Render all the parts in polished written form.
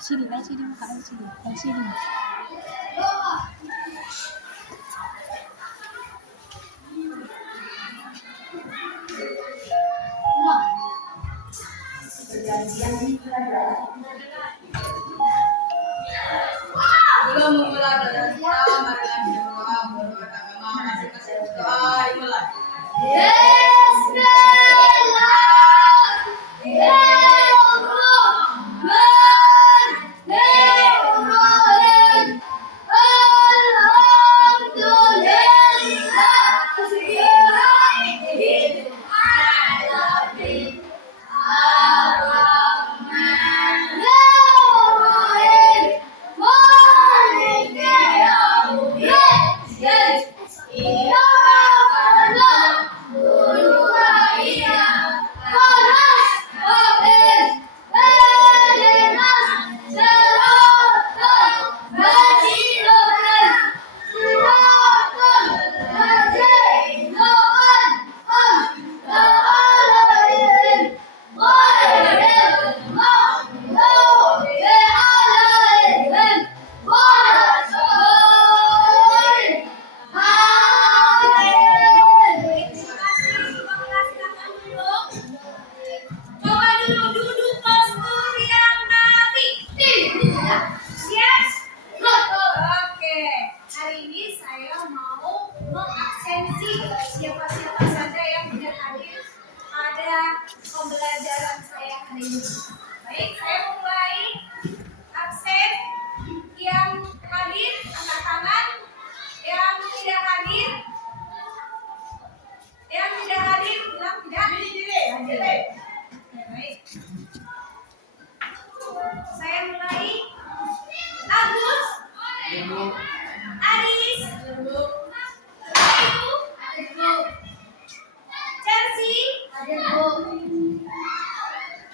Sini, naik sini muka sini, naik sini. Belum memulai dan kita marilah kita berdoa beragama masing-masing doa dimulai. Siapa-siapa saja yang tidak hadir pada pembelajaran saya hari ini. Baik, saya mulai absen. Yang hadir angkat tangan, yang tidak hadir bilang tidak hadir. Baik. Saya mulai. Agus, Aris, Chelsea,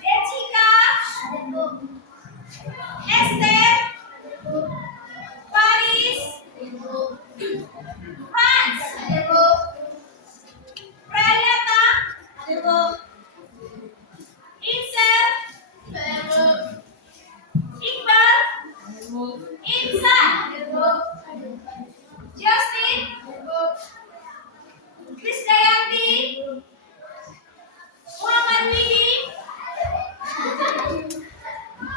Jessica, Esther, Paris, Franz, Pranata, Insel, Iqbal, Insan, Justin, Krisdayanti, Muhammad Widi,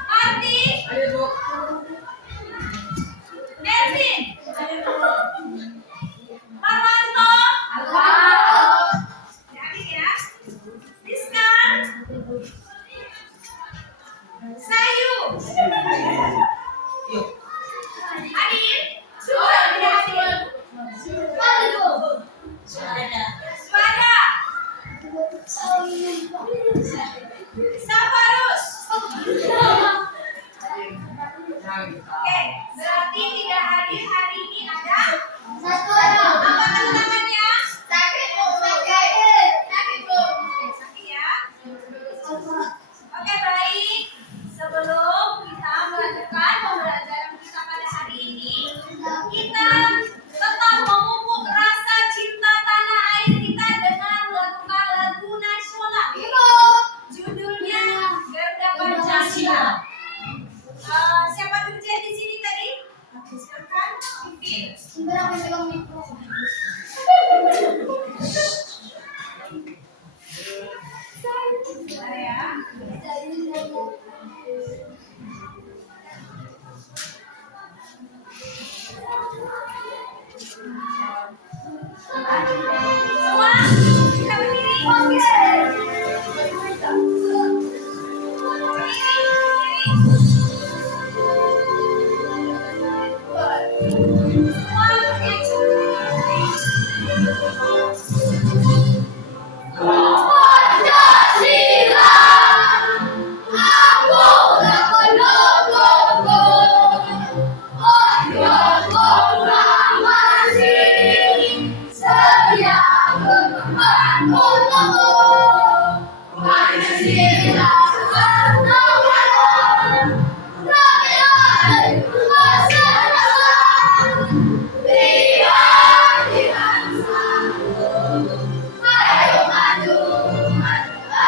Martin, Ervin, Marwanto, jadi ya, Rizka, Sayu, Adil, Suada, Safarus. Oke, berarti tidak hadir hari ini ada satu orang. Apa tantangannya? Sakit ya. Oke, baik. Sebelum kita melanjutkan pembelajaran kita pada hari ini, kita tetap memupuk rasa cinta tanah air kita dengan melakukan lagu nasional. Judulnya Garuda Pancasila. Siapa kerja di sini tadi? Silakan, pimpin. Ya. Semua kita berdiri.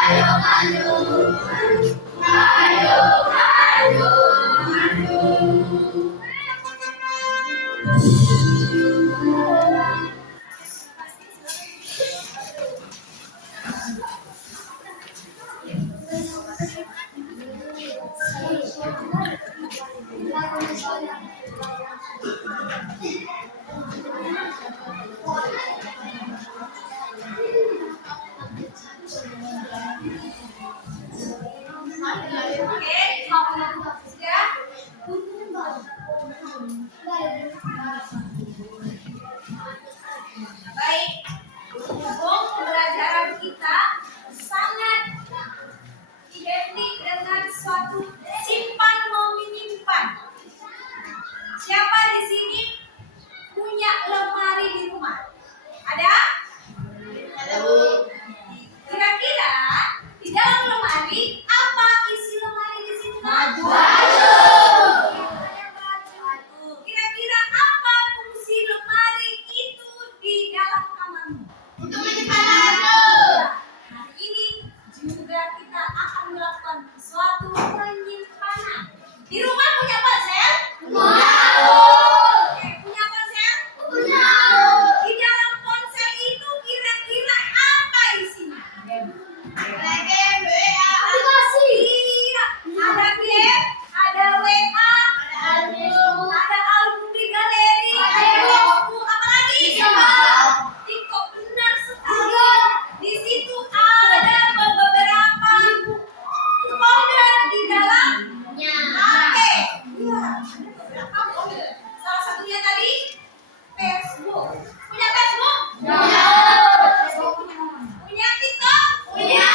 Ayo maju, Oke, sudah. Baik, berhubung pembelajaran kita sangat identik dengan suatu simpan mau menyimpan. Siapa di sini punya lemari di rumah? Ada? Ada, Bu. Kira-kira di dalam lemari apa isi lemari di sini? Baju. Kira-kira apa fungsi lemari itu di dalam kamarmu? Untuk menyimpan baju. Hari ini juga kita akan melakukan suatu penyimpanan. Di rumah punya ponsel? Punya. Punya ponsel? Punya. Di dalam ponsel itu kira-kira apa isinya? Game, aplikasi. Iya, ada game, ada WA, ada album di galeri, ada Facebook, apa lagi? TikTok, benar sekali. Di situ ada beberapa folder di dalam HP. Iya, ada beberapa folder. Salah satunya tadi Facebook. Punya Facebook? Punya TikTok? Punya.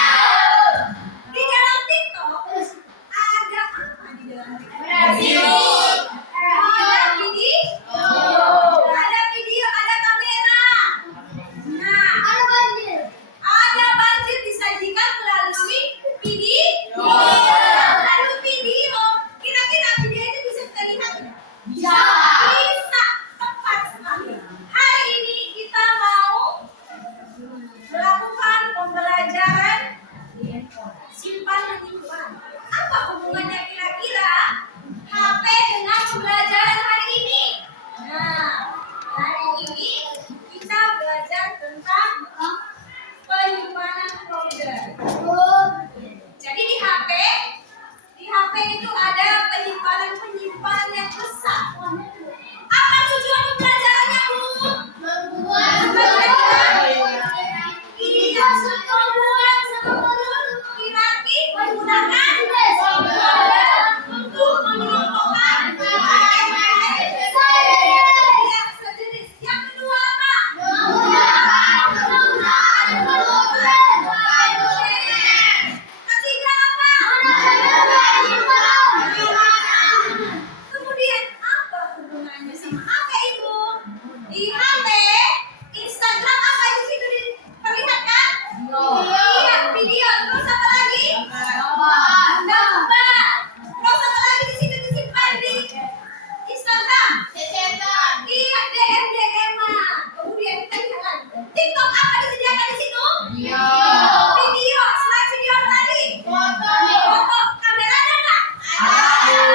Di dalam TikTok ada apa di dalam TikTok? Ada video, ada kamera. Nah, ada banjir disajikan melalui video. Lalu video, kira-kira video itu bisa kita lihat tidak? Bisa. Tepat sekali. Hari ini kita mau melakukan pembelajaran simpan menyimpan. Apa hubungannya kira-kira HP dengan pembelajaran hari ini? Nah, hari ini kita belajar tentang penyimpanan folder. Jadi di HP itu ada penyimpanan yang besar. Apa tujuan pembelajarannya, Bu? Iya, membuat seluruh hierarki menggunakan folder untuk mengelompokkan ya, sejenis. Yang kedua apa? Ketiga apa? Kemudian apa hubungannya sama HP itu? Di HP, Instagram apa itu situ diperlihatkan? Iya, video. Terus apa lagi? Gambar. Terus apa lagi di situ disimpan di Instagram? Iya, DM-an. Kemudian kita lihat lagi. TikTok apa disediakan di situ? Video. Selain video apa tadi? Foto. Kamera ada nggak? Ada.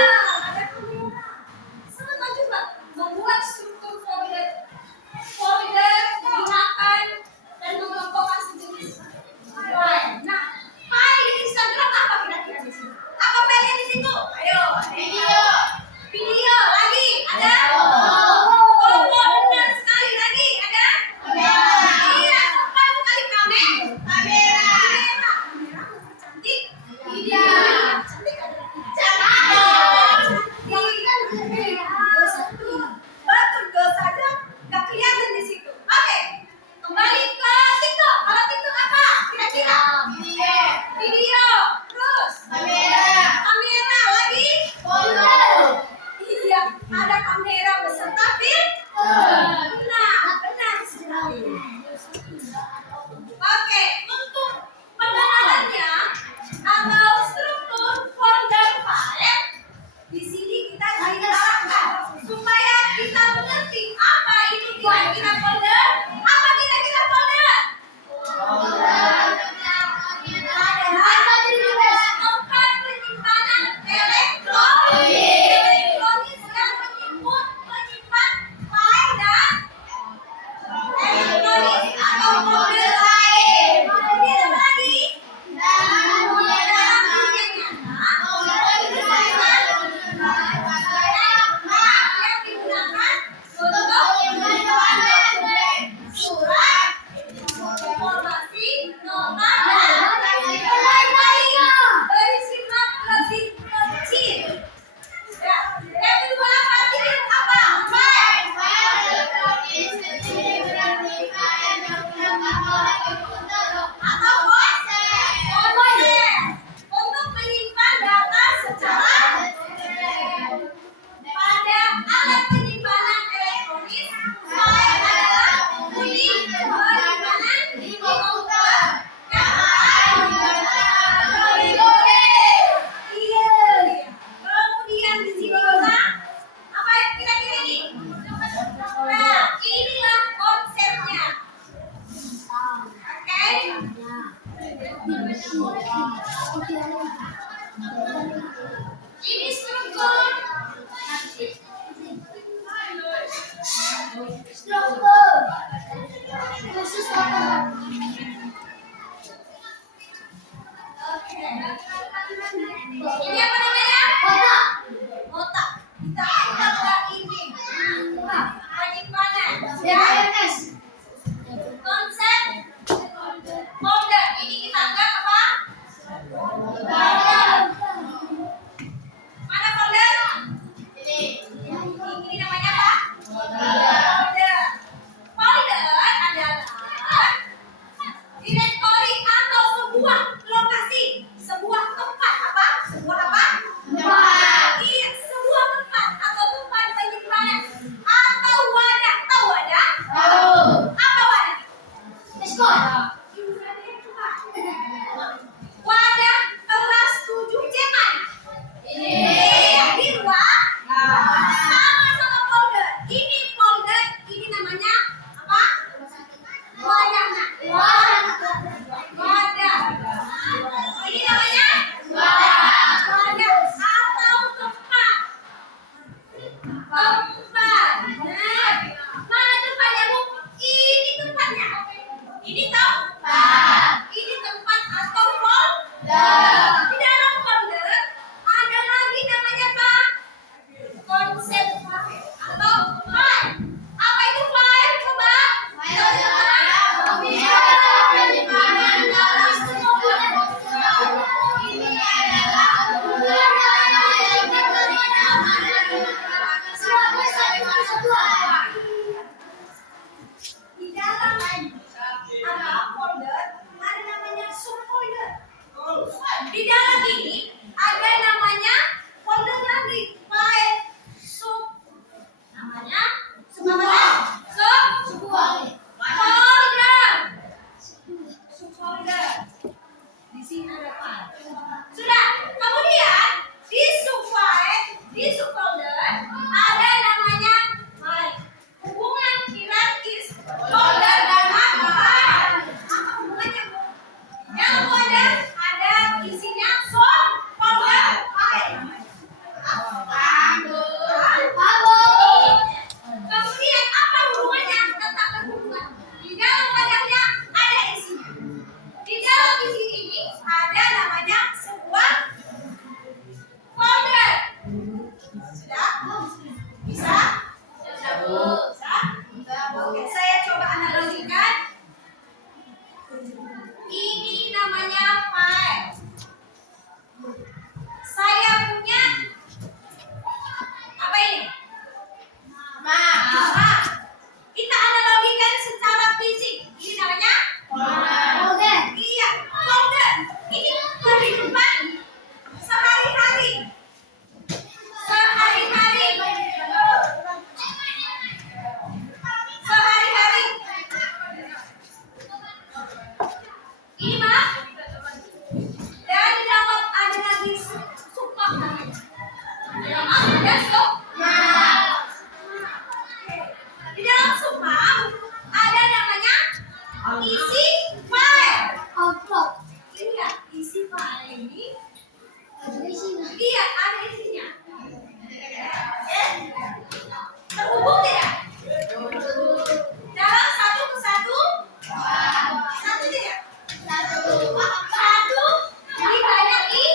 Ini apa namanya? Otak. Otak. Kita folder ini. Penyimpanan. Konsep folder. Ini kita anggap apa? Folder. Mana folder? Ini namanya apa? Folder. Folder adalah direktori atau sebuah lokasi, sebuah tempat apa? Sebuah apa? Tempat. Iya, sebuah tempat atau tempat penyimpanan atau wadah. Tahu wadah? Tahu. Apa wadah? Wadah kelas 7C mana? Iya, di luar. Sama-sama folder. Ini folder, ini namanya apa? Wadah. Wadah. Ini namanya wadah. Wadah atau tempat. Tempat. Nah, mana tempatnya, Bu? Ini tempatnya. Ini tempat. Ini tempat atau folder. Di dalam folder ada lagi namanya apa? Konsep atau file. Apa itu file? Coba. Di dalam ada folder, ada namanya subfolder. Di dalam ini ada namanya folder lagi, file sub. Namanya sub apa? Subfolder. Subfolder. Di sini ada file. Sudah. Kemudian di subfile, di subfolder ada namanya file. Hubungan hierarkis folder dan file. Apa hubungannya, Bu? Yang ada isinya subfolder file. Kemudian apa hubungannya? Tetap berhubungan. Di dalam wadahnya ada isinya. Di dalam isi ini ada namanya sebuah folder. Sudah? Bisa? Bisa? Oke, saya coba analogikan. Ini namanya file. Saya punya apa ini? Nama. Kita analogikan secara fisik. Ini namanya folder. Iya, folder. Ini kehidupan sehari-hari. Sehari-hari. Sehari-hari. Ini mah. Dan di dalam ada lagi submap namanya. Ada sub. Di dalam submap ada namanya isi file. Ini ya, isi file ini. Iya, ada isinya. Terhubung tidak? Dalam satu kesatu? Satu tidak? Satu dibagi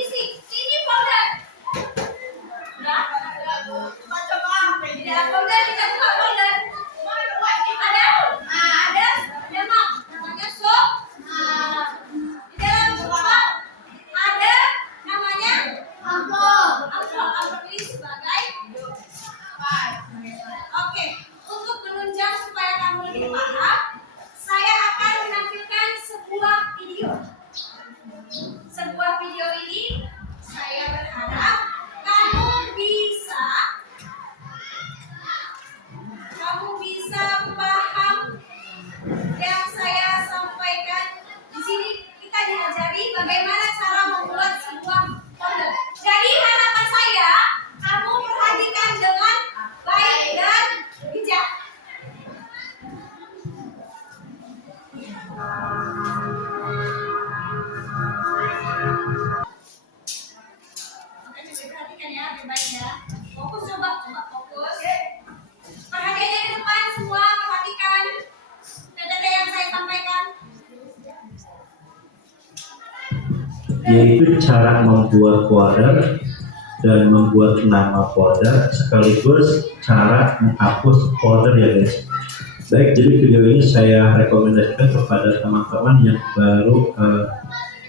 isi. Ini folder. yaitu cara membuat folder dan membuat nama folder sekaligus cara menghapus folder ya guys. Baik, jadi video ini saya rekomendasikan kepada teman-teman yang baru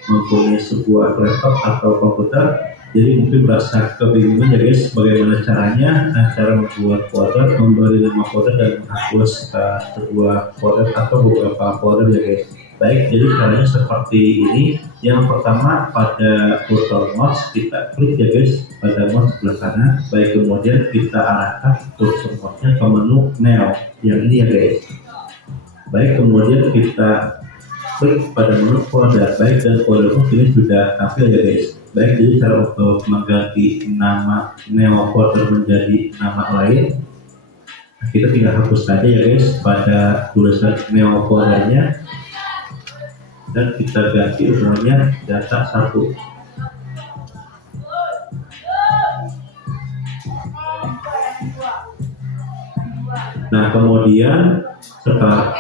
mempunyai sebuah laptop atau komputer. Jadi mungkin merasa kebingungan ya guys, bagaimana caranya, cara membuat folder, memberi nama folder dan menghapus sebuah folder atau beberapa folder ya guys. Baik, jadi caranya seperti ini. Yang pertama, pada kursor mouse kita klik ya guys pada mouse sebelah kanan. Baik, kemudian kita arahkan kursor mouse-nya ke menu New yang ini ya guys. Baik, kemudian kita klik pada menu folder. Baik, dan folder ini sudah tampil ya guys. Baik, jadi cara untuk mengganti nama Neo folder menjadi nama lain, kita tinggal hapus saja ya guys pada tulisan Neo foldernya dan kita ganti usulnya data 1. Nah, kemudian setelah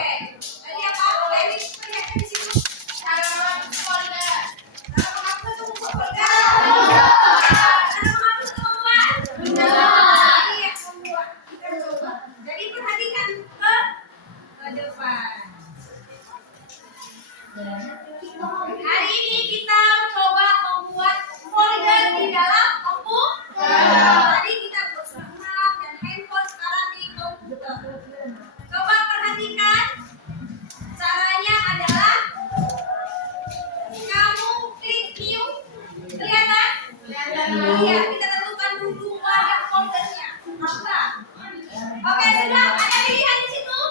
hari ini kita coba membuat folder di dalam komputer. Tadi kita bersama dan handphone, sekarang di komputer. Coba perhatikan, caranya adalah kamu klik new, kelihatan? Iya, kita tentukan dulu pada foldernya apa. Oke, sudah ada pilihan di situ?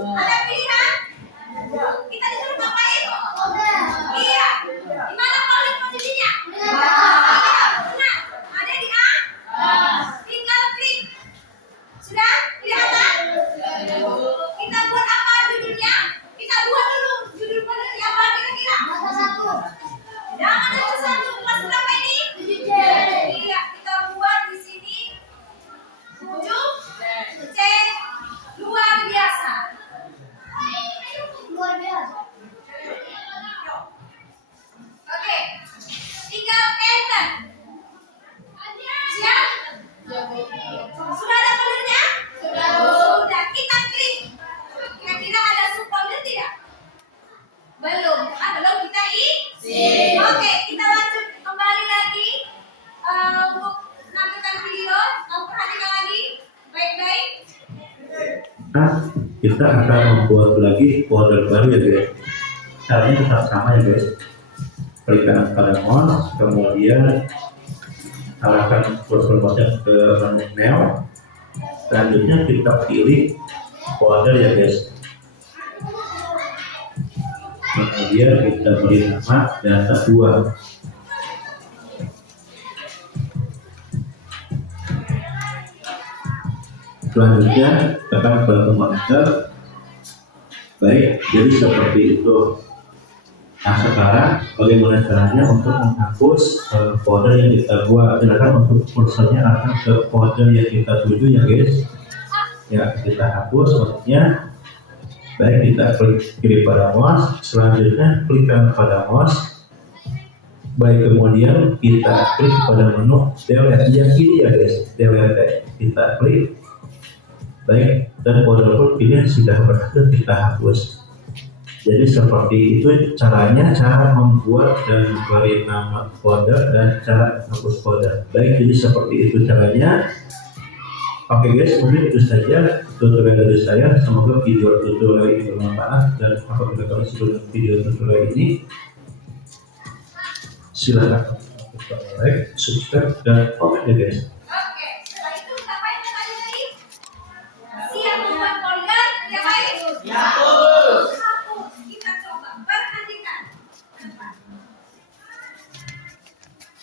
Ada pilihan? Kita disuruh ngapain? Iya. Di mana folder posisinya? Iya. Benar. Ada di A? Tinggal klik. Sudah? Kelihatan? Kita buat apa judulnya? Kita buat dulu judul foldernya apa kira-kira? Jangan ada satu. Pas berapa ini? 7C. Iya, kita buat di sini 7C luar biasa. Oke, tinggal enter. Siap? Sudah ada foldernya? Sudah. Kita klik. Kira-kira ada subfolder tidak? Belum. Belum kita isi. Oke, kita lanjut kembali lagi untuk menampilkan video. Kamu perhatikan lagi baik-baik. Nah, kita akan membuat lagi folder baru ya guys. Caranya tetap sama ya guys. Klik kanan pada mouse, kemudian arahkan kursor mouse ke menu New. Selanjutnya kita pilih folder ya guys. Kemudian kita beri nama data 2. Selanjutnya tekan pada tombol enter. Baik, jadi seperti itu. Nah, sekarang bagaimana caranya untuk menghapus folder yang kita buat? Silakan untuk kursornya akan ke folder yang kita tuju ya guys. Ya, kita hapus maksudnya. Baik, kita klik kiri pada mouse. Selanjutnya klik kanan pada mouse. Baik, kemudian kita klik pada menu delete yang ini ya guys. Delete, kita klik. Baik, dan folder ini sudah berhasil kita hapus. Jadi seperti itu caranya, cara membuat dan memberi nama folder dan cara menghapus folder. Baik, jadi seperti itu caranya. Oke guys, mungkin itu saja tutorial dari saya. Semoga video tutorial ini bermanfaat, dan apabila kalian suka dengan video tutorial ini, silakan like, subscribe, dan komen ya guys. Oke, setelah itu ngapain lagi? Siap membuat folder, ngapain? Hapus. Kita coba perhatikan.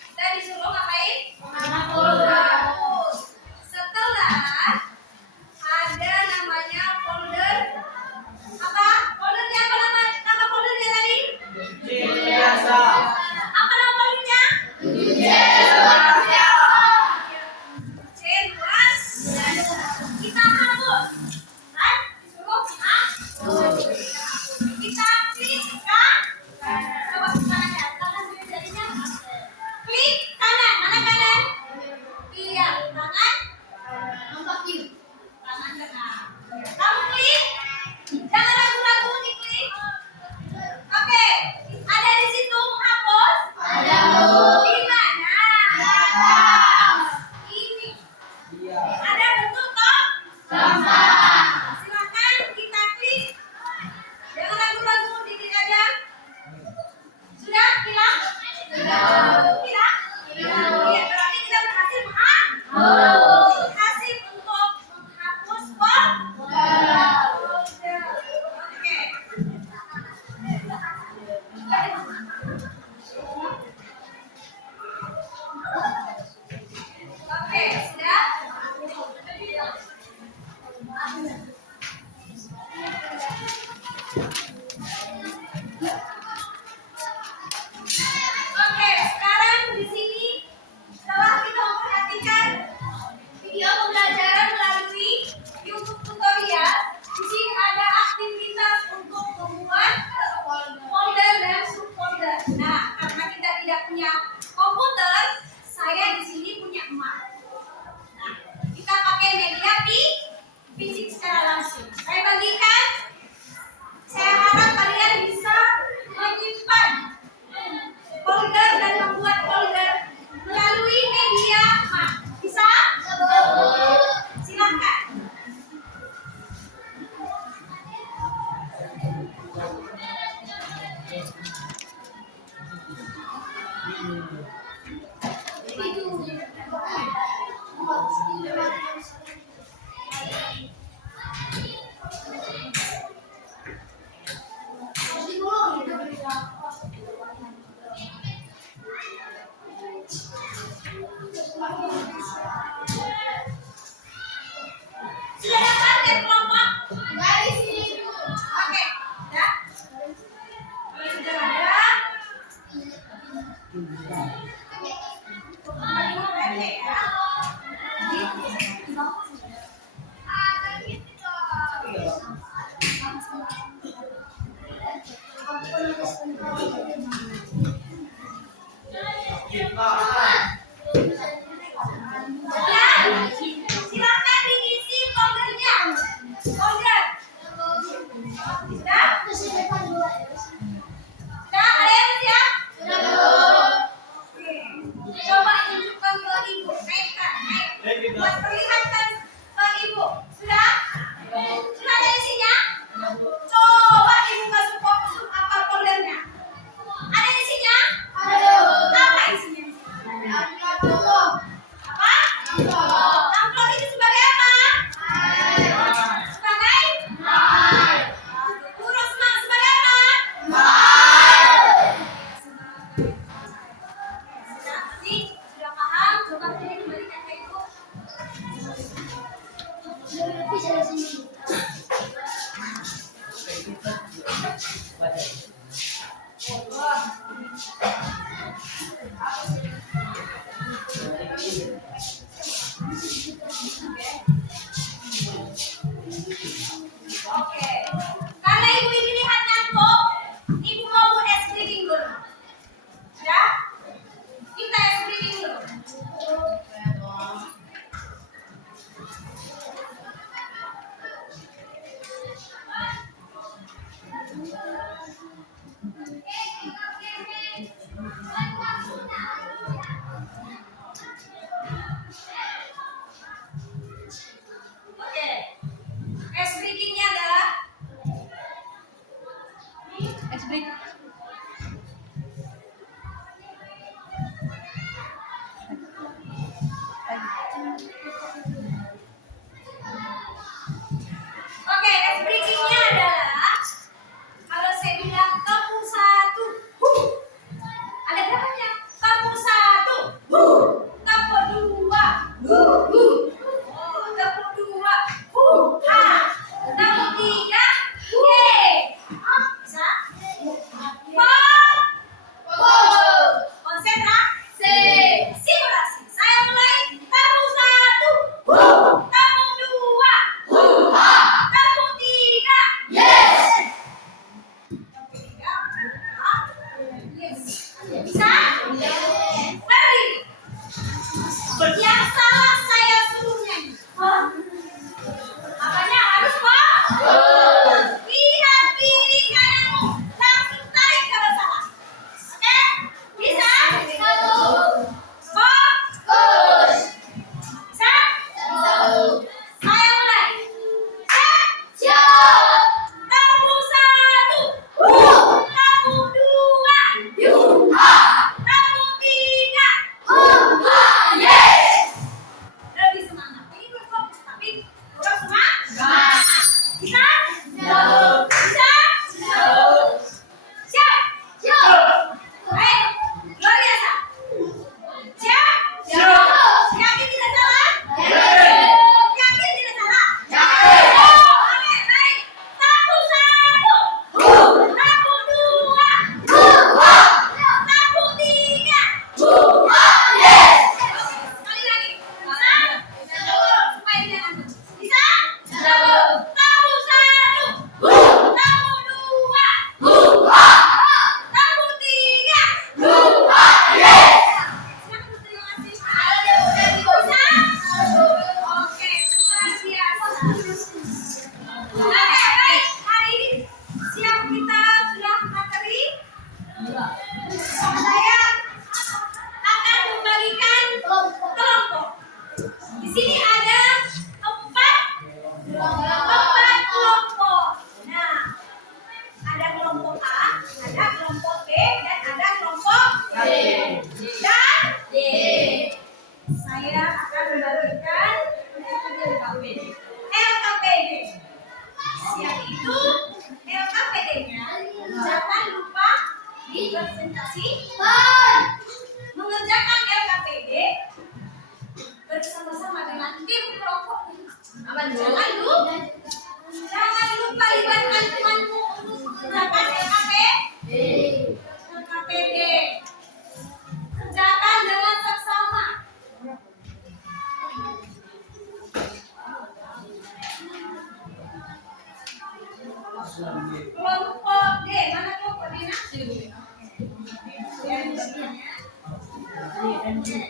Kita disuruh ngapain? Hapus. Setelah ada namanya folder apa? Foldernya apa nama foldernya tadi? Apa nama foldernya? Kita hapus. Kan? Disuruh hapus. Kita klik kan? Coba tangannya. Tangan media komputer, saya di sini punya emak. Nah, kita pakai media fisik secara langsung. Saya bagikan. Saya harap kalian bisa menyimpan folder dan membuat folder melalui media emak. Bisa? Silakan. Sudah dapat ya kelompok? Dari sini dulu. Oke, ya. Kalau sudah ada, silakan diisi foldernya. Folder. Sudah? Sudah? Ada yang siap? Oke. Coba tunjukkan ke ibu. Naikkan. Naik. Buat perlihatkan ke ibu. Sudah? Sudah ada isinya? Coba ibu kasih fokus apa foldernya. Ada isinya? Ada. Apa isinya? Kemudian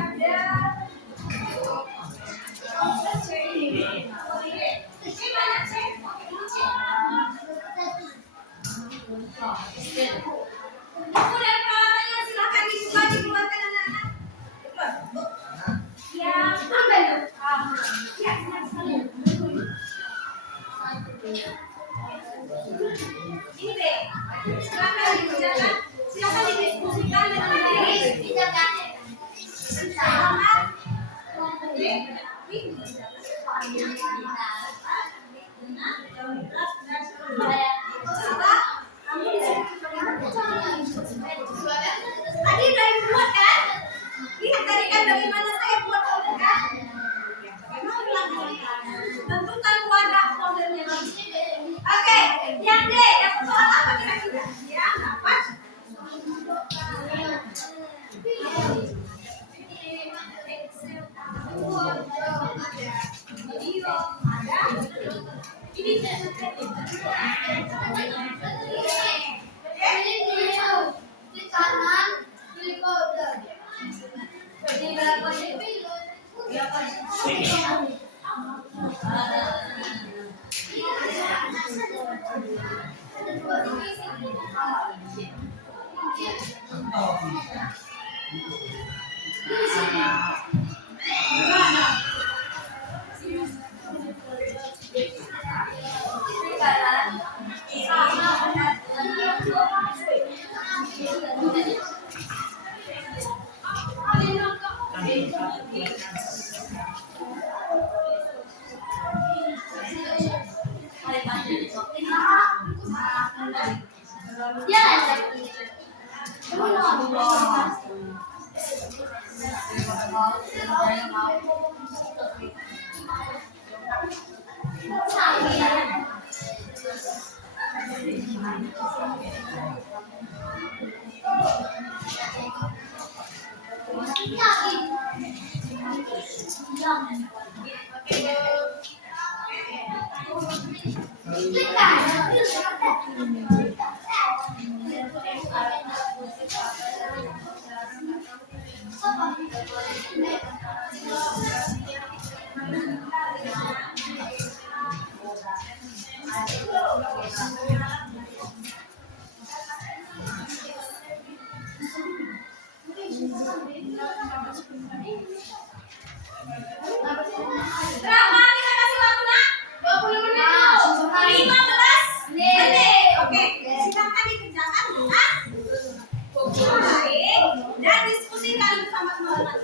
ada C mana C? Kemudian peralatannya silakan dibuka dikeluarkan anak-anak. Ya, apa ya? Ya, ini deh. Silakan dikerjakan, silakan didiskusikan dengan baik. Sama. Tadi udah dibuat kan? Lihat tadi kan bagaimana saya buat folder kan? Tentukan wadah foldernya. Oke, yang D, dapat soal apa kira-kira? Yang dapat video ada ini berapa kita kasih waktu nak? 20 menit. 15 menit. Oke, silakan dikerjakan dengan baik dan diskusikan bersama teman-teman.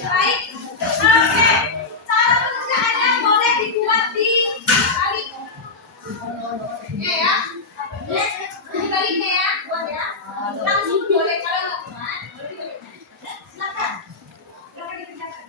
Baik, oke. Cara pengerjaannya boleh dibuat di balik. Oke ya. Di baliknya ya, buat ya. Langsung boleh kalau nggak kuat. Silakan. Silakan dikerjakan.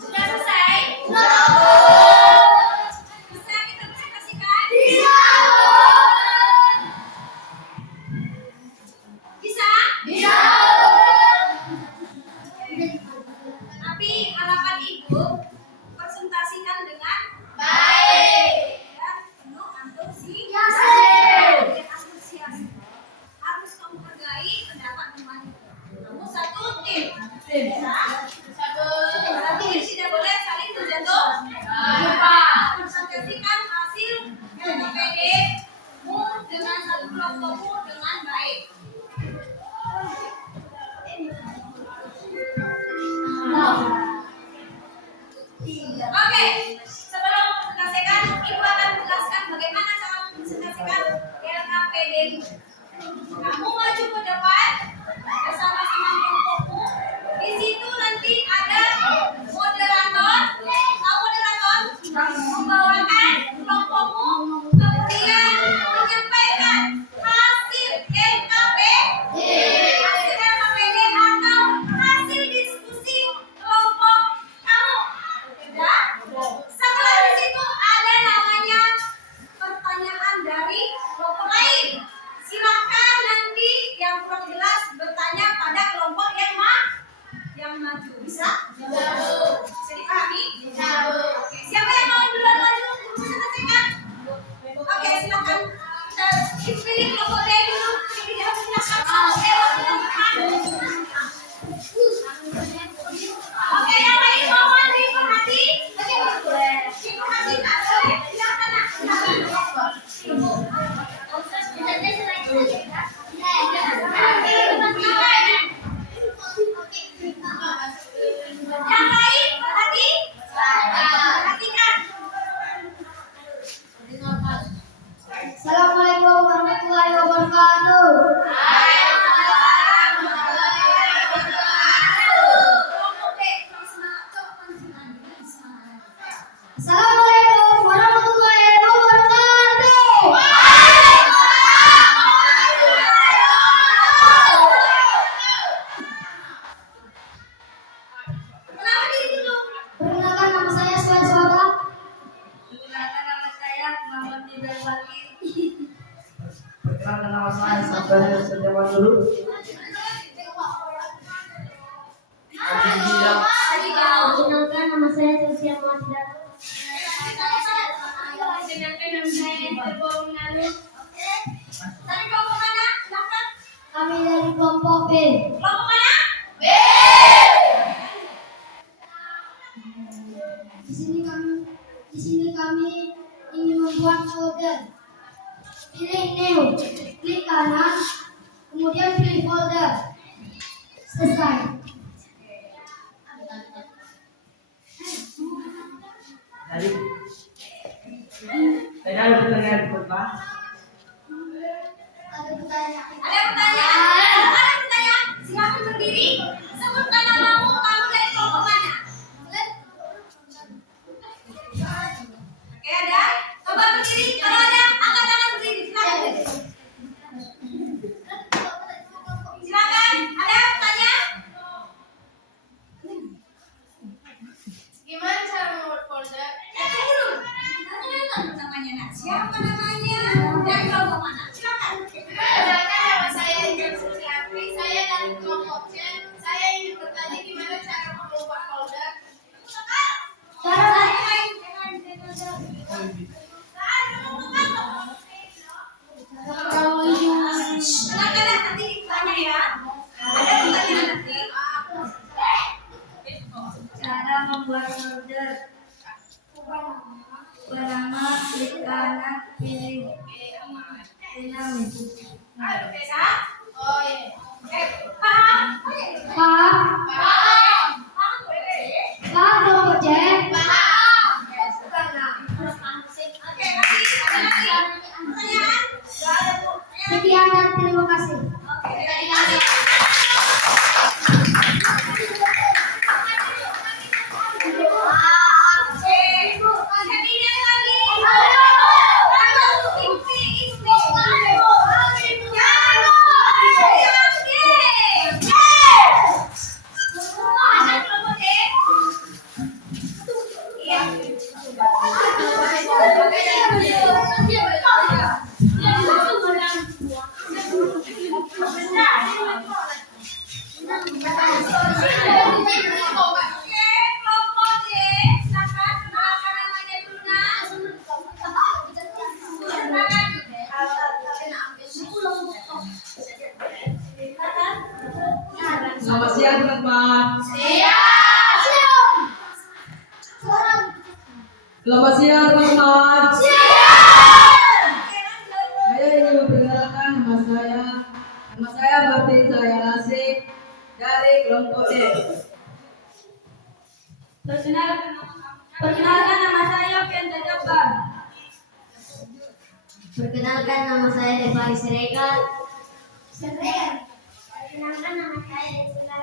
Sudah selesai? Bisa kita presentasikan? Bisa? Tapi harapan ibu presentasikan dengan dan penuh antusias. Harus kamu hargai pendapat teman. Kamu satu tim. Bisa? Tapi tidak boleh saling menjatuh. Presentasikan hasil LKPD-mu dengan satu kelompokmu dengan baik. Oke, sebelum mempresentasikan, ibu akan menjelaskan bagaimana cara mempresentasikan LKPD. Kamu maju ke depan bersama-sama kelompokmu. Di situ nanti ada moderator. Moderator membawakan kelompokmu, kemudian menyampaikan hasil LKPD. Hasil LKPD atau hasil diskusi kelompok kamu. Ya? Setelah di situ ada namanya pertanyaan dari kelompok lain. Silakan nanti yang kurang jelas bertanya pada kelompok yang maju. Bisa? Assalamualaikum warahmatullahi wabarakatuh. Kenapa diri dulu? Perkenalkan nama saya Sven Suara. Perkenalkan nama saya Muhammad Ibrahim Fakir. Perkenalkan nama saya Sabda Setiawan dulu. Perkenalkan nama saya Chelsea Amadida. Perkenalkan nama saya Terbau Menalu. Dari kelompok mana? Silakan. Kami dari kelompok B. Kelompok mana? B. Di sini kami ingin membuat folder. Pilih new, klik kanan, kemudian pilih folder. Selesai. Tadi ada pertanyaan Pak. Ada pertanyaan. Ada pertanyaan. Silakan berdiri. Sebutkan namamu. Kamu dari kelompok mana? Oke, ada. Coba berdiri. Kalau ada, angkat tangan berdiri. Silakan. Silakan. Ada pertanyaan? Gimana cara membuat folder? Dulu. Namanya nak. Siapa namanya? Dari kelompok mana? Silakan. Nama saya Ingrid Suciapri, saya dari kelompok C. Saya ingin bertanya gimana cara membuat folder. Nanti tanya ya. Ada pertanyaan nanti. Cara membuat folder. Pertama, klik kanan, pilih bisa? Oh iya. Paham? Paham? Paham kelompok C? Paham. Oke, lagi. Ada lagi? Pertanyaan? Sekian dan terima kasih. Oke. Selamat siang teman-teman. Selamat siang teman-teman. Saya ingin memperkenalkan nama saya. Nama saya Martin Cahaya Nasik dari kelompok D. Perkenalkan nama saya Fian Jajaban. Perkenalkan nama saya Devari Siregar. Perkenalkan nama saya Desila.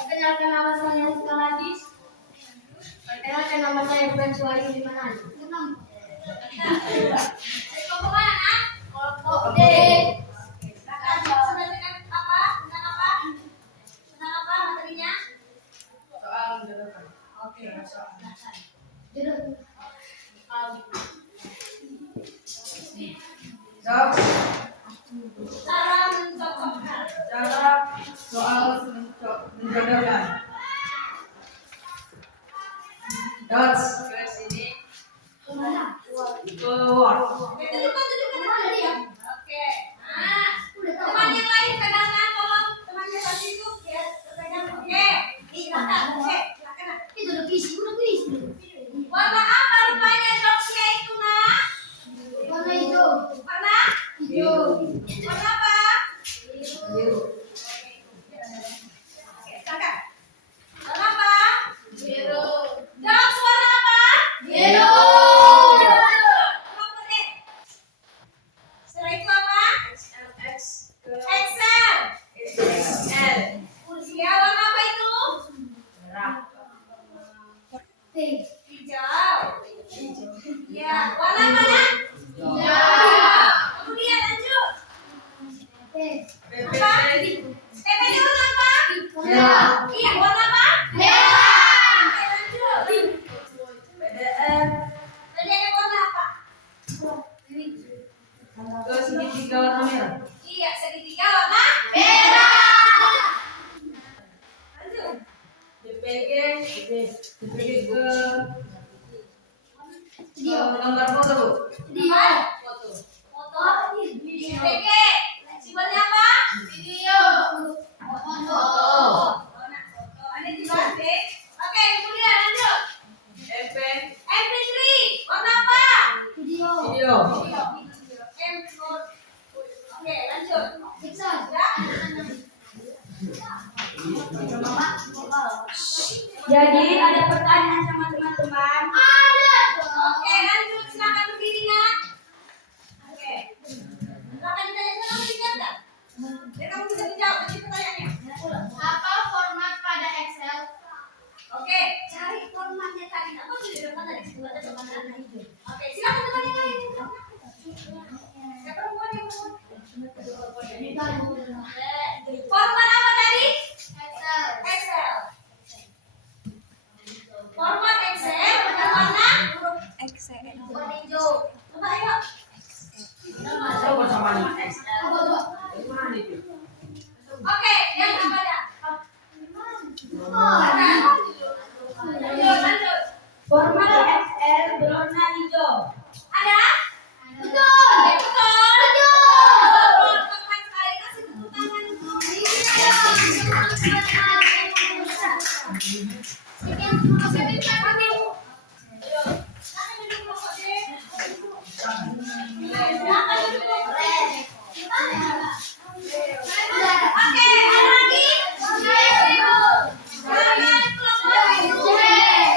Perkenalkan nama saya Rizka Lagis. Perkenalkan nama saya Franz Wahyu Limanan. Kelompok mana, Nak? Kelompok D. Tentang apa? Tentang apa materinya? Soal menjadikan. Oke. Jawab. Cara mencocokkan. Cara soal menjadikan. Dots ke sini. Ke Word. Tunjukkan mana dia? Oke. Nah, teman yang lain pegangan, tolong temannya tadi itu ya pegang. Oke. Silakan. Oke. Silakan. Nak. Itu udah puisi, Warna apa rupanya dotsnya itu, Nak? Warna hijau. Warna? Hijau. Warna apa? Biru. Oke, silakan. Warna apa? Biru. Dots warna apa? CPG ke gambar foto Bu. Video. Foto. Foto. CPG. Simbolnya apa? Video. Foto. Nah, foto. Ada juga B. Oke, kemudian lanjut. MP3. Warna apa? Video. Video. Oke, lanjut. Pixel. Ya. Jadi ada pertanyaan sama teman-teman. Oke, lanjut. Silakan berdiri, Nak. Oke. Silakan ditanya sama Richard, nggak? Biar kamu bisa menjawab nanti pertanyaannya. Apa format pada Excel? Oke, cari formatnya tadi. Apa sudah di depan tadi? Situ ada depan warna hijau. Oke, silakan teman yang lain. Ya, perempuan. Format apa tadi? Excel. Format Excel pada warna warna hijau. Coba ayo. Oke, yang apa dah? Lanjut. Format Excel berwarna hijau. Ada? Betul. Betul. Tepat sekali. Kasih tepuk tangan untuk Oke, ada lagi? Silakan kelompok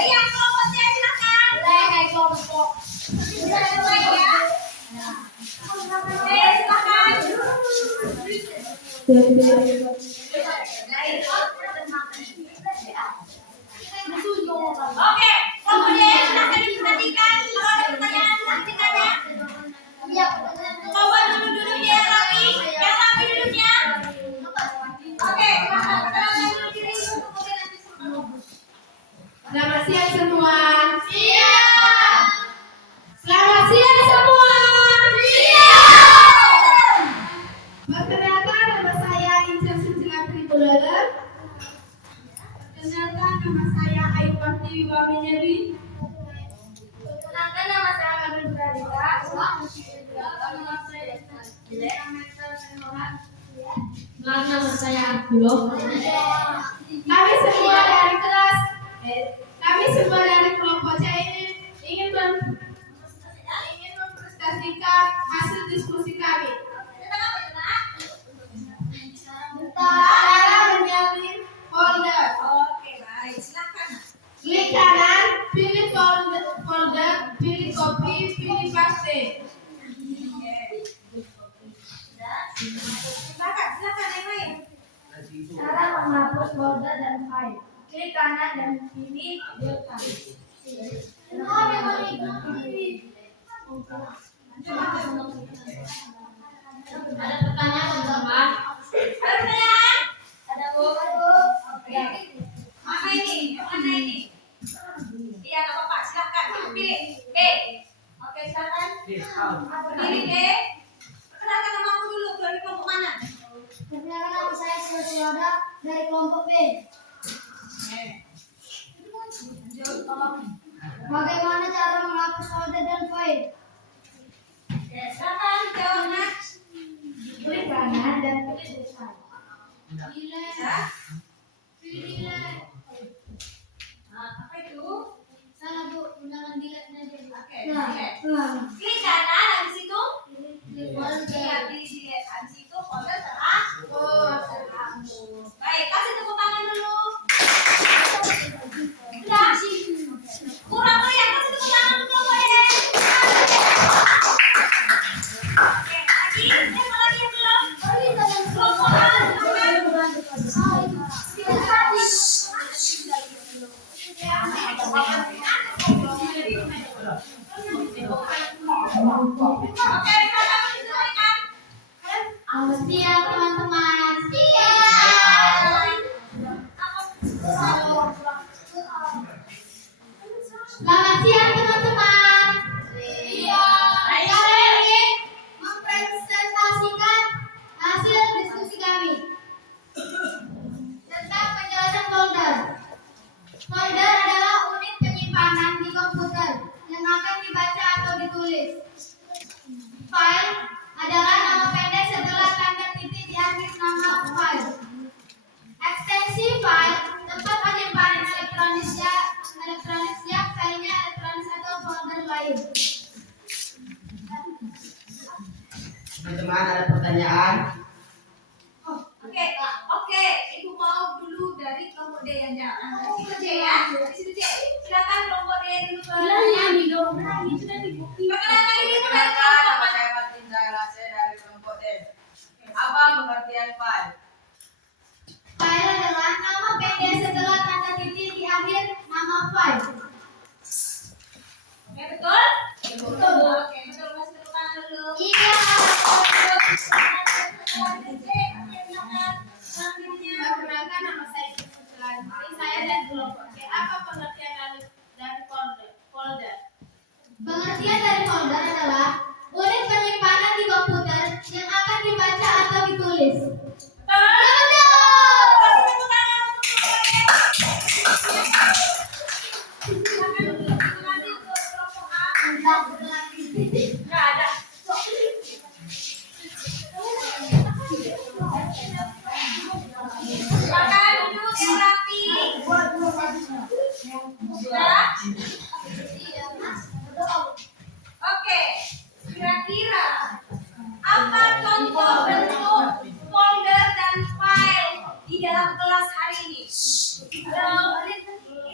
iya, kelompok C, silakan. Bisa mulai ya. Oke, silakan. Oke, kemudian silakan diperhatikan. Kalau ada pertanyaan, hentikan ya. Coba duduk yang rapi. Yang rapi duduknya. Oke, silakan. Perkenalkan dulu diri. Kemudian nanti semua. Selamat siang semua. Siap. Selamat siang semua. Siap. Perkenalkan nama saya Insan Sucilatri Bulala. Perkenalkan nama saya Ayu Parti Waminyeri. Perkenalkan nama saya Marlin Pradita. Nama saya Abdullah. Kami semua dari kelompok C ini ingin mempresentasikan hasil diskusi kami. Cara menyalin folder. Oke, baik. Silakan. Klik kanan, pilih folder, pilih copy, pilih paste. Silakan yang lain. Cara menghapus folder dan file. Klik kanan dan pilih delete. Ada pertanyaan teman-teman? Ada pertanyaan? Ada Bu? Oke. Mana ini? Yang mana ini? Iya, nggak apa-apa. Silakan. Pilih B. Oke, silakan. Pilih B. Perkenalkan namamu dulu. Dari kelompok mana? Perkenalkan nama saya Sulawada dari kelompok B. Bagaimana cara menghapus folder dan file? Oke, silakan jawab, Nak. Klik kanan dan pilih delete. Bisa? Apa itu? Salah Bu, undangan delete aja. Oke, delete. Nah. Klik kanan, habis itu Folder. iya, pilih delete. Habis itu folder terhapus. Baik, kasih tepuk tangan dulu. Sudah? Kurang meriah, kasih tepuk tangan dulu boleh. Oke, lagi, siapa lagi yang belum? Kelompok A, Oke, silakan disampaikan. Siap teman-teman. Selamat siang teman-teman. Saya ingin mempresentasikan hasil diskusi kami tentang penjelasan folder. pertanyaan? Oke, Ibu mau dulu dari kelompok D yang jawab. Situ C ya, situ C. Silakan kelompok D dulu. Perkenalkan diri dari Nama kelompok. saya Martin Zayalase dari kelompok D. Apa pengertian file? File adalah nama pendek setelah tanda titik di akhir nama file. Oke, betul? Betul. Oke, betul. Kasih tepuk tangan dulu. Iya. Perkenalkan, nama saya Sucilanti. Saya dari kelompok C. Apa pengertian dari folder? Pengertian dari folder adalah unit penyimpanan di komputer yang akan dibaca atau ditulis. Oke, kira-kira apa contoh bentuk folder dan file di dalam kelas hari ini? Kita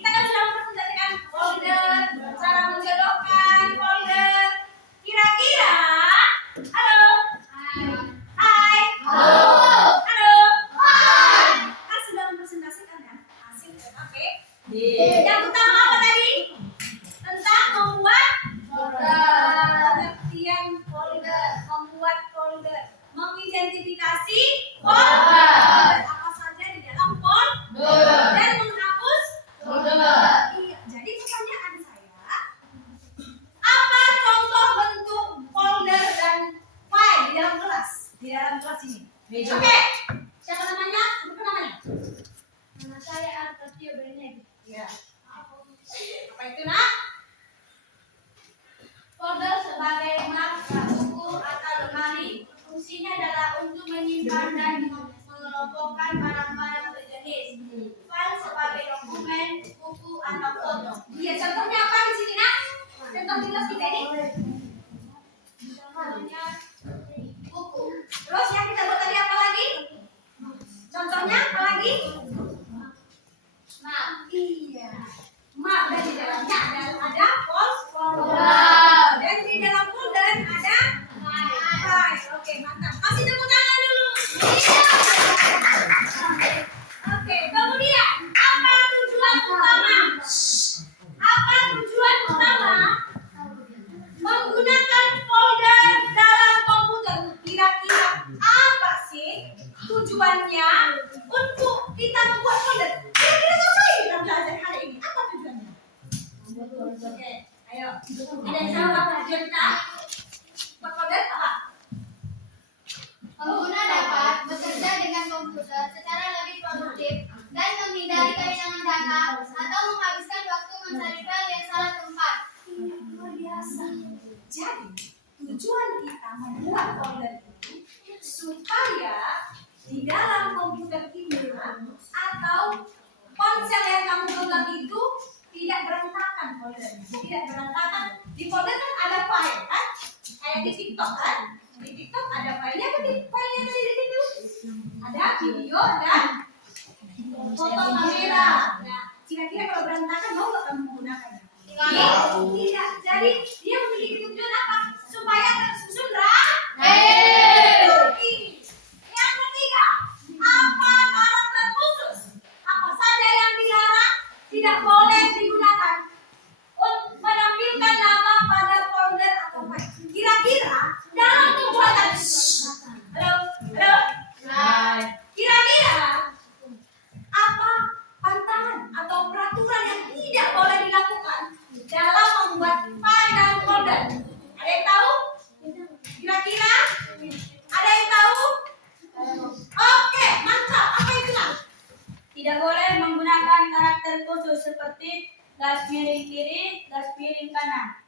kan sudah mempresentasikan folder, cara menjodohkan folder. Kira-kira, halo, hai, halo, kan sudah mempresentasikan kan? Asik, oke. Yang pertama apa tadi? Tentang membuat pengertian folder, membuat folder, mengidentifikasi folder, apa saja di dalam folder dan menghapus folder. Iya, jadi pertanyaan saya, apa contoh bentuk folder dan file di dalam kelas? Di dalam kelas ini. Oke, siapa namanya? Siapa namanya? Nama saya Artatio Bernegi. Iya. Apa itu nak? Folder sebagai mak, buku atau lemari, fungsinya adalah untuk menyimpan dan mengelompokkan barang-barang sejenis. File sebagai dokumen, buku atau foto. Iya, contohnya apa di sini nak? Contoh di kelas kita ini. Contohnya buku. Terus yang kita buat tadi apa lagi? Contohnya apa lagi? Map. Iya. Map dan di dalamnya ada folder. Dan di dalam folder ada file. Oke, mantap. Kasih tepuk tangan dulu. Oke, kemudian apa tujuan utama? Apa tujuan utama menggunakan folder dalam komputer? Kira-kira apa sih tujuannya untuk kita membuat folder? Kira-kira ngapain kita belajar hari ini? Apa tujuannya? Oke, ayo. Ada yang tahu apa tujuan kita buat folder apa? Pengguna dapat bekerja dengan komputer secara lebih produktif dan menghindari kehilangan data atau menghabiskan waktu mencari file yang salah tempat. Luar biasa. Jadi, tujuan kita membuat folder itu supaya di dalam komputer kita atau ponsel yang kamu pegang itu tidak berantakan foldernya. Tidak berantakan. Di folder kan ada file kan? Kayak di TikTok kan? Di TikTok ada filenya apa di filenya ada di situ? Ada video dan foto kamera. Nah, kira-kira kalau berantakan mau nggak kamu menggunakannya? Tidak. Jadi dia memiliki tujuan apa? Supaya tersusun rapi. Yang ketiga, apa karakter khusus? Apa saja yang dilarang tidak boleh digunakan untuk menampilkan nama pada folder atau file. Kira-kira dalam pembuatan kira-kira apa pantangan atau peraturan yang tidak boleh dilakukan dalam membuat file dan folder? Ada yang tahu? Kira-kira? Ada yang tahu? Oke, mantap. Apa itu nak? Tidak boleh menggunakan karakter khusus seperti garis miring kiri, garis miring kanan,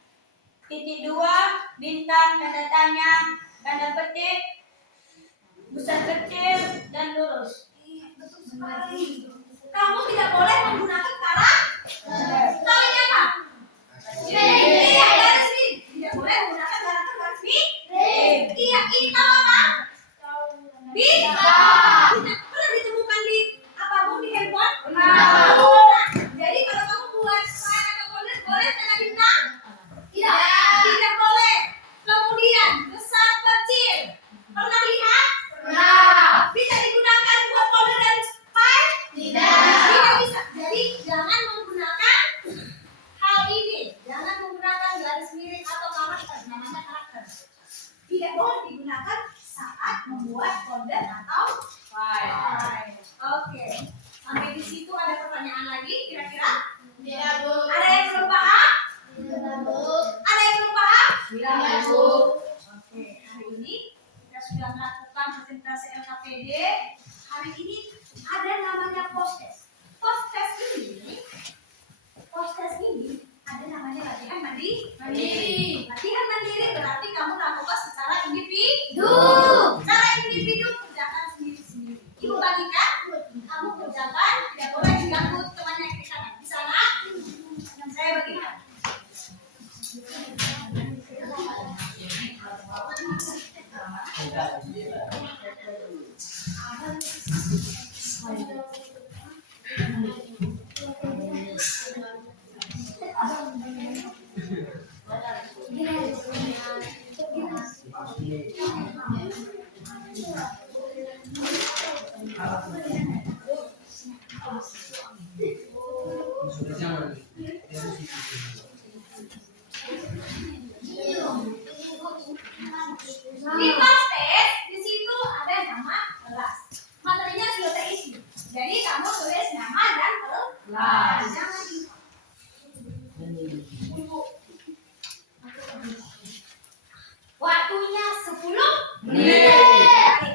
titik dua, bintang, tanda tanya, tanda petik, besar kecil, dan lurus. Betul sekali. Kamu tidak boleh menggunakan karakter. Caranya apa? Iya, garis miring. Tidak boleh menggunakan karakter garis miring. Iya, ini tahu apa? kira-kira? Tidak, Bu. Ada yang belum paham? Tidak, Bu. Ada yang belum paham? Tidak, Bu. Oke, hari ini kita sudah melakukan presentasi LKPD. Hari ini ada namanya post-test. Post-test ini ada namanya latihan Mandiri. Latihan mandiri berarti kamu lakukan secara individu. Du. Secara individu kerjakan sendiri-sendiri. Ibu bagikan, kamu kerjakan, tidak boleh diganggu temannya di sana. Di sana, saya bagikan. Di post-test, di situ ada nama kelas. Materinya sudah terisi. Jadi kamu tulis nama dan kelas. Jangan waktunya 10 menit.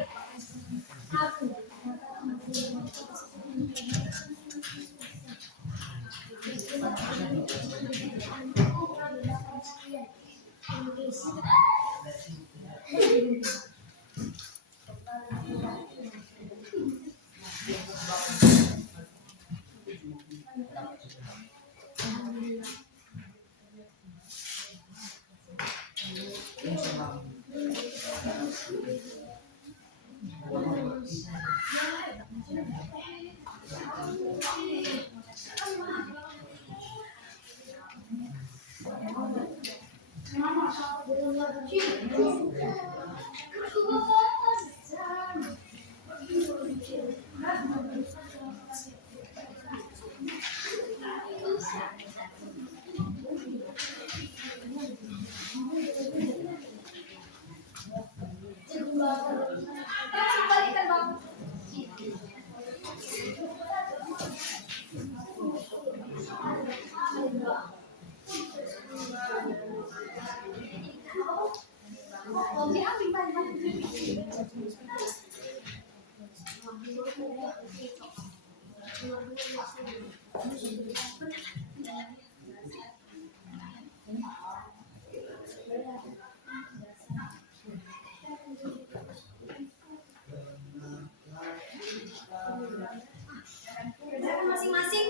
Kerjakan masing-masing,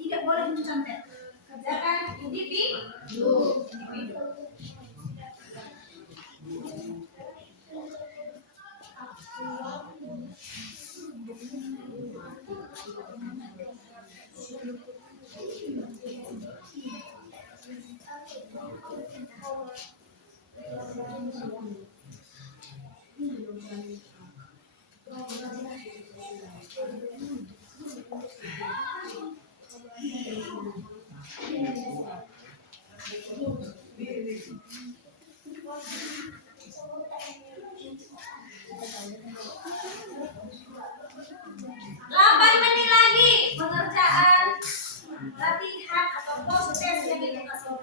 tidak boleh mencontek. Kerjakan individu. Delapan menit lagi pengerjaan latihan atau post-test yang kita kasih.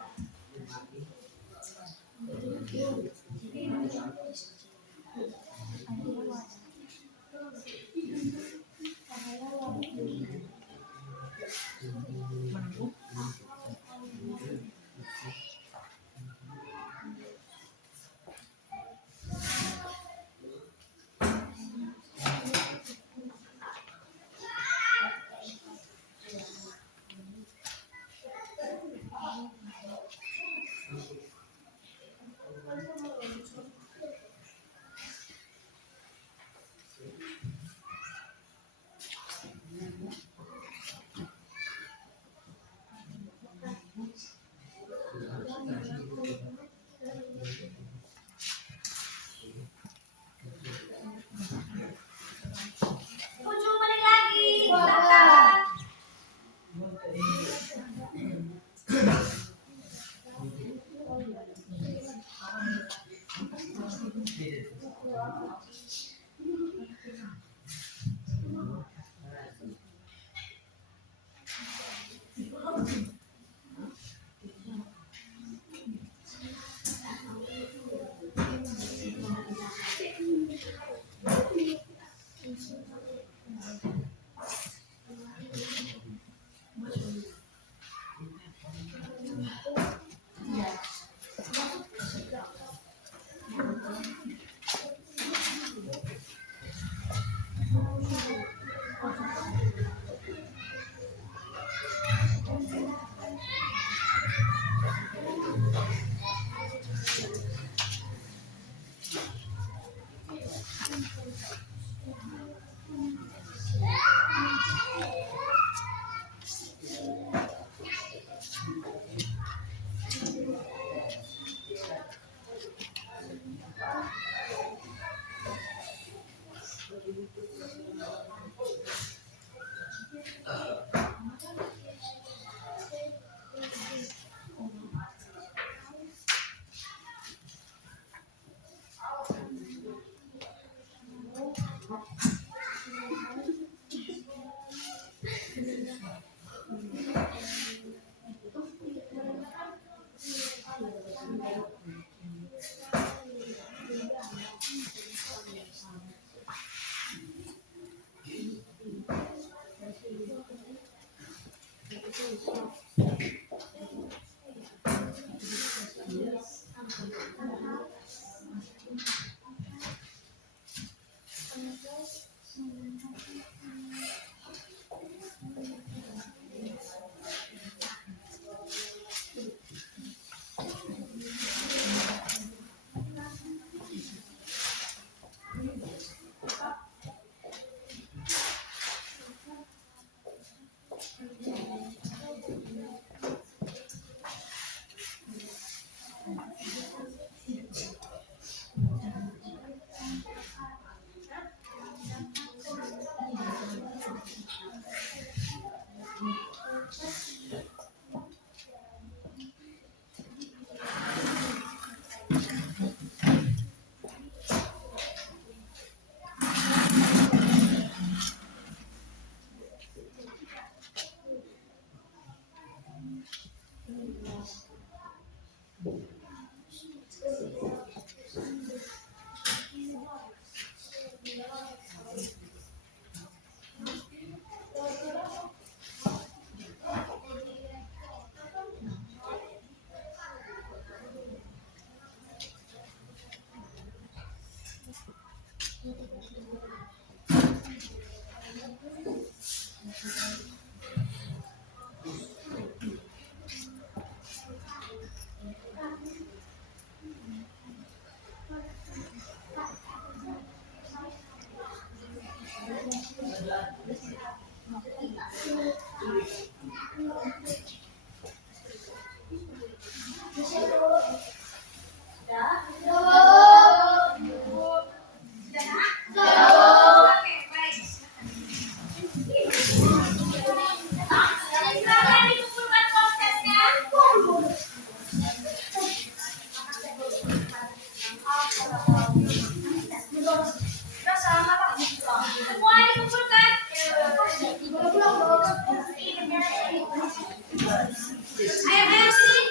Ayam sini.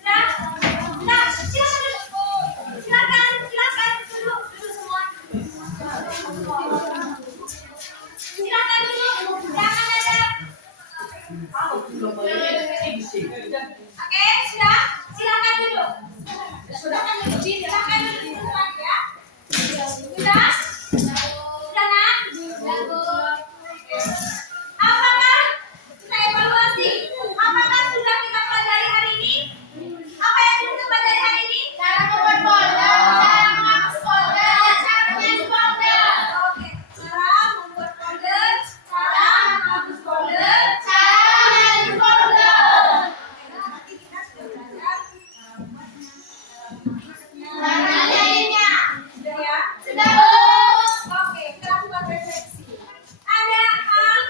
Sudah? Sudah, silakan duduk. Silakan duduk semua. Silakan duduk. Jangan ada. Oke, sudah. Silakan duduk. Silakan duduk semua ya. Sudah? Sudah nak? Apakah sudah evaluasi? Apakah sudah kita pelajari hari ini? Apa yang sudah kita pelajari hari ini? Cara membuat folder, cara menghapus folder, cara menyanyi folder. Oke, cara membuat folder, cara menghapus folder, Cara menyanyi folder. nanti kita sudah belajar Cara menyanyinya. sudah ya. Sudah, Bu. Oke, kita buat refleksi. Ada hal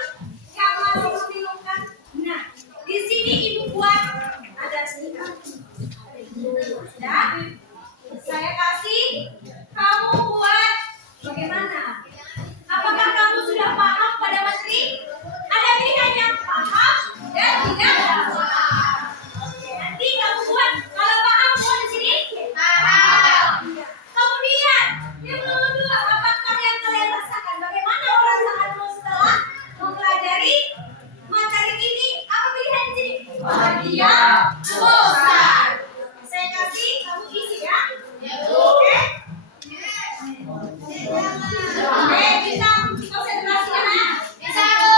yang masih membingungkan. Nah, di sini ibu buat ada stiker. Sudah? Saya kasih kamu buat bagaimana? Apakah kamu sudah paham pada materi? Ada pilihan yang paham dan tidak paham. Oke, nanti kamu buat. Kalau paham buat di sini. Paham. Kemudian yang nomor 2, apakah yang kalian rasakan? Bagaimana perasaanmu setelah mempelajari materi ini? Apa pilihan di sini? Bahagia, bosan. Saya kasih kamu isi ya. Oke? Oke, bisa konsentrasi ya. Bisa, Bu.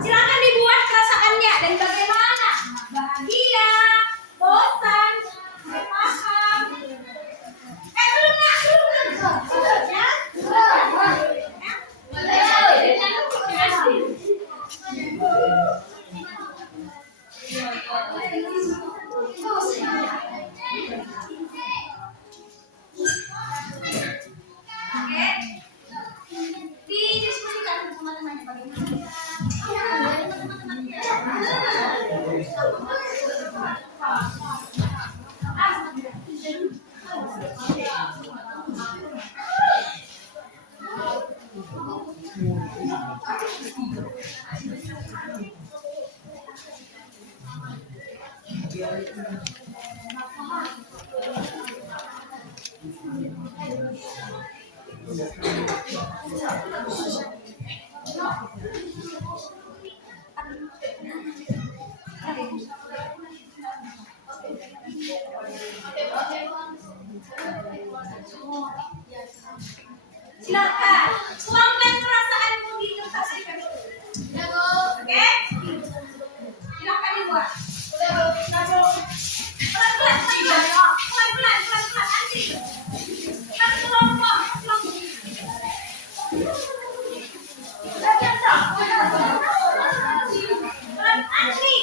Silakan dibuat perasaannya dan bagaimana? Bahagia, bosan, paham. Belum ya? Oke. Didiskusikan bersama teman-teman bagaimana? Silakan tuangkan perasaanmu di kertas stiker itu. Oke? Silakan dibuat. Pelan-pelan, antri. Satu kelompok. Pelan antri.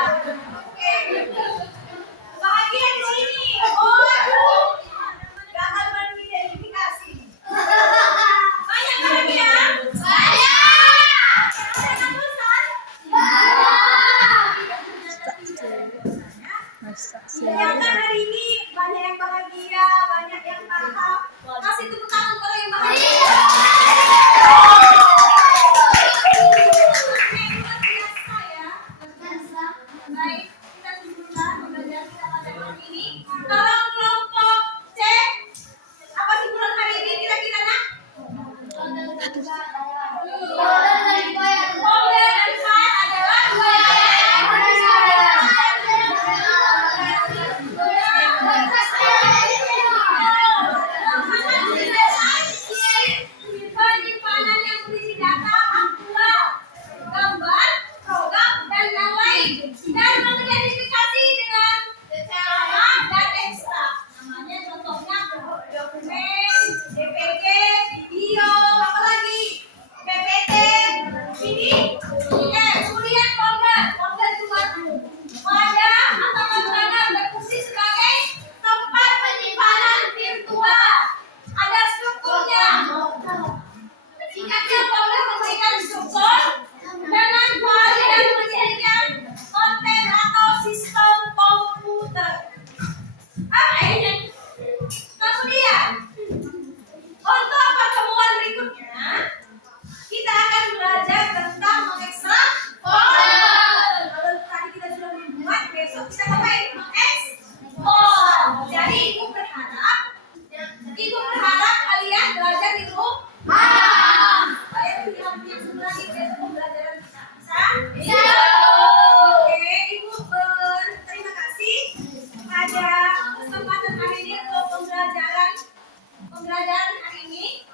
Oke. Bahagia di sini. Oh, gagal beridentifikasi. Banyak bahagia. Ada bosan? Ternyata hari ini banyak yang bahagia, banyak yang paham. Kasih tepuk tangan kalau yang bahagia. Oke, luar biasa ya. Baik, kita simpulkan pembelajaran kita pada hari ini. Kalau kelompok C, apa simpulan hari ini kira-kira nak? Folder dan file adalah dua penyimpanan yang berisi data aktual, gambar, program, dan yang lain, dan mengidentifikasi dengan cara dan ekstra. Namanya contohnya dokumen, DPG, video, apalagi PPT, ini, kemudian folder itu wadah atau kontainer berfungsi sebagai tempat penyimpanan virtual. Ada strukturnya. Singkatnya, folder memberikan struktur dengan file yang menjadikan konten atau sistem komputer. Oke. Kemudian, untuk pertemuan berikutnya, kita akan belajar tentang mengekstrak folder. Kalau tadi kita sudah membuat, besok kita ngapain? Mengekspor. Jadi ibu berharap kalian belajar di rumah. Supaya yang sebelah ini besok pembelajaran kita bisa. Oke, ibu berterima kasih pada kesempatan hari ini untuk pembelajaran hari ini.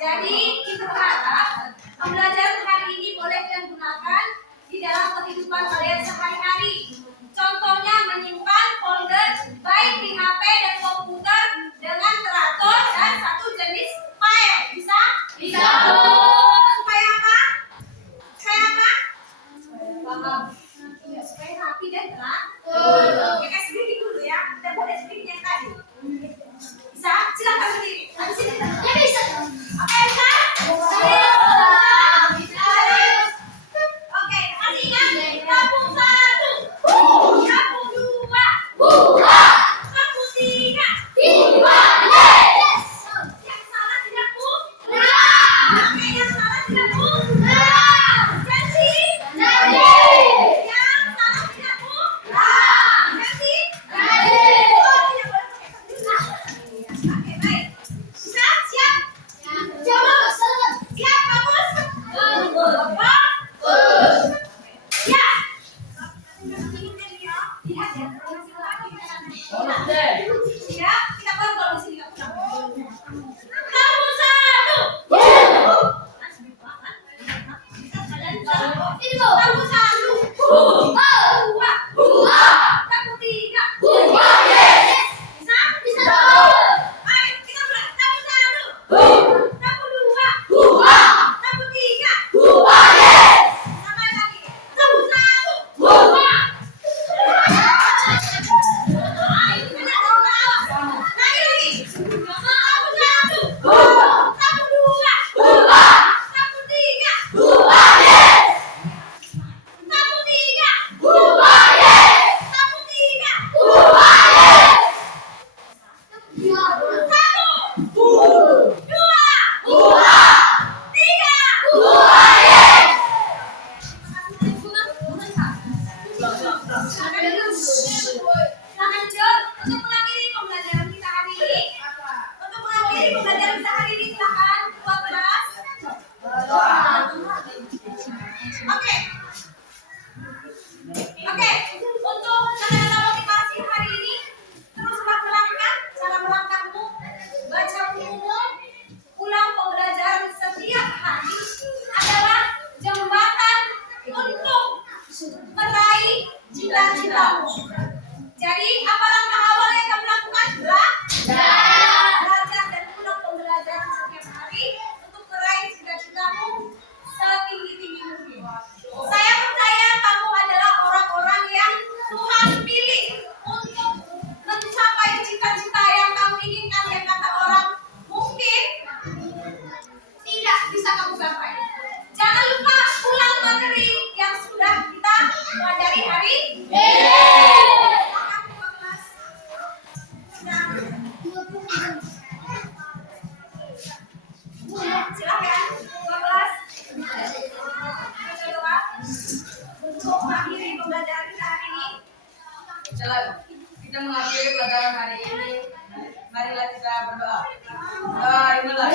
Jadi kita berharap pembelajaran hari ini boleh kalian gunakan di dalam kehidupan kalian sehari-hari. Contohnya menyimpan folder baik di HP dan komputer dengan teratur dan satu jenis file. Bisa? Bisa. Supaya apa? Paham. Supaya rapi dan teratur. Oke, kasih sedikit dulu ya. Kita boleh sedikit yang tadi. Bisa? Silakan sendiri. Habis ini. Ya bisa. Oke, bisa? Oke, masih ingat? Kampung 1, kampung 2, kampung 3. Yang salah tidak Oke, yang salah tidak Janji? Yang salah tidak Janji? Oh, tidak boleh pakai penjelasan. Oke, baik. Bisa? Siap? Siap, kamus? Ya. Lihat ya. Siap, kita kontrol di sini. Kamu 1. Kamu 1. 2. Kamu 3. Bisa? Ayo, kita mulai. Kamu 1. Kamu 2. Kamu 3. Sampai lagi. Kamu 1. Lagi. Kamu 1. Kamu 2. Kamu 3. Kamu 'Saya percaya kamu ada Untuk mengakhiri pembelajaran kita hari ini, Kita mengakhiri pelajaran hari ini. Marilah kita berdoa. Mulai.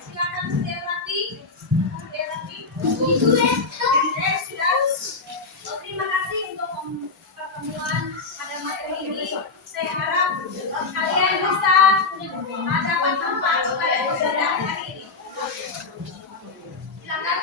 silakan berdiri rapi. Sudah. Terima kasih untuk pertemuan pada materi ini. Saya harap kalian bisa dapat manfaat pada pembelajaran hari ini. Silakan.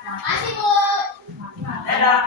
Makasih, Bu. Dadah.